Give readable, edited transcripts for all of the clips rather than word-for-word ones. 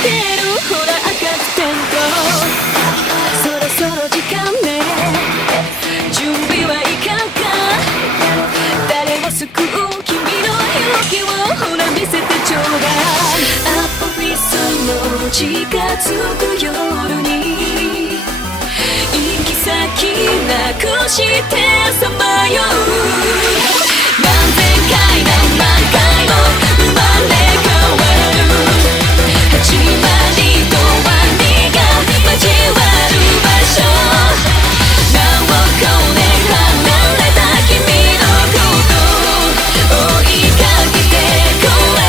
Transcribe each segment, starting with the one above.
てるほら赤く点灯、そろそろ時間ね、準備はいかが、誰も救う君の勇気をほら見せてちょうだい。アポフィスの近づく夜に行き先なくしてさまよう、何千回何万回も生まれ変わる、始まりと終わりが交わる場所、何億年離れた君のこと追いかけてこれ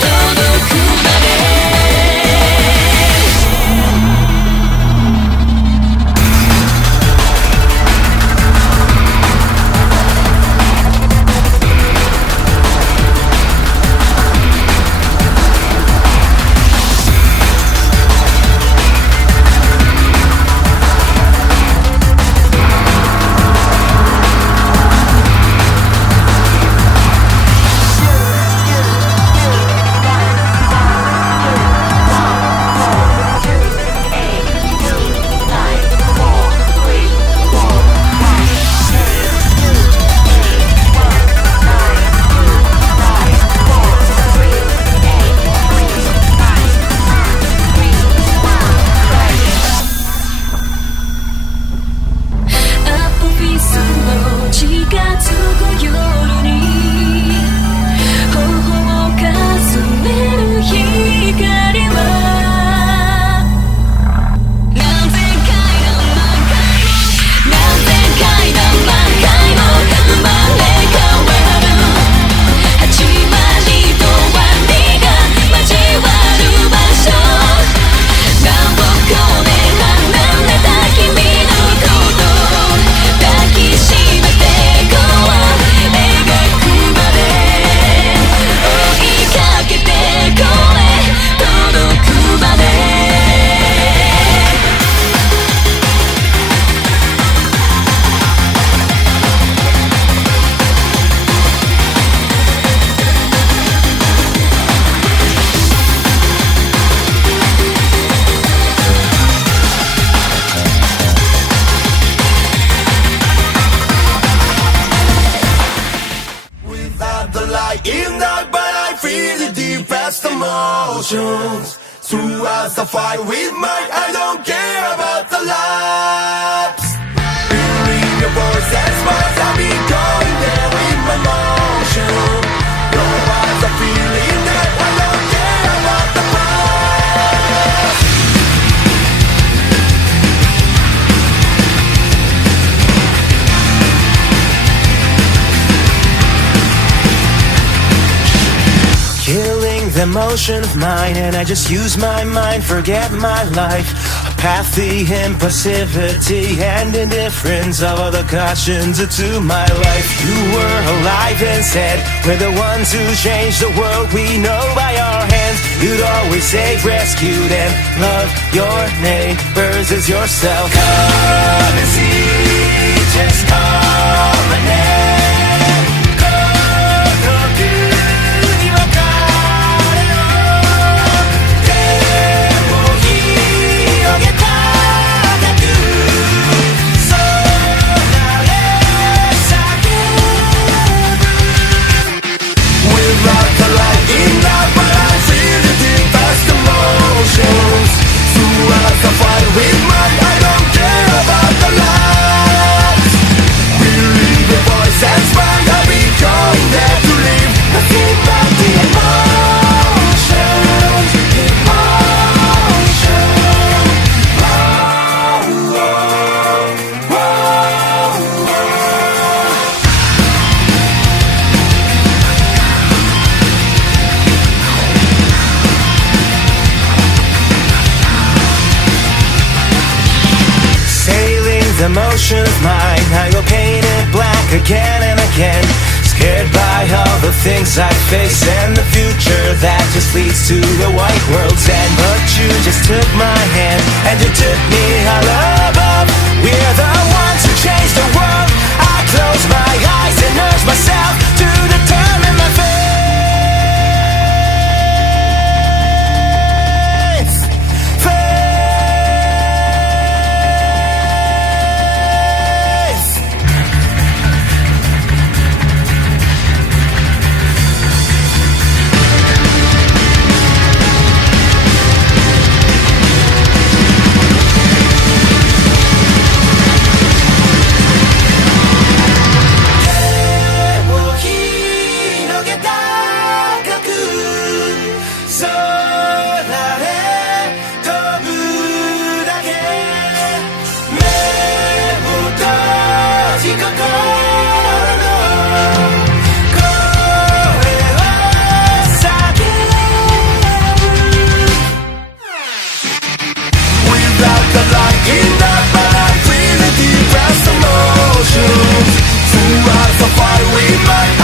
届くまで。Throughout the fight with my, I don't care about the laps. Hearing your voice and smiles, I'll be going there with my motion. No one's a feeling that I don't care about the past. Killing the motion of mine, and I just use my mind, forget my life. Apathy, impulsivity, and indifference, all of the cautions to my life. You were alive and said, we're the ones who changed the world we know by our hands. You'd always say rescued and love your neighbors as yourself. Come and see, just call my name. With my, I don't care about the lies. Believe the voice and smile, I'll be going there to live. Nothing but the emotions, emotion. Oh, oh, oh, the motion of mine, I go paint it black again and again. Scared by all the things I face and the future that just leads to the white world's end. But you just took my hand and you took me all above. We're the ones who changed the world. I close my eyes and urge myself to determine my fate. without the light in the light, really depressed emotions. Through our safari we might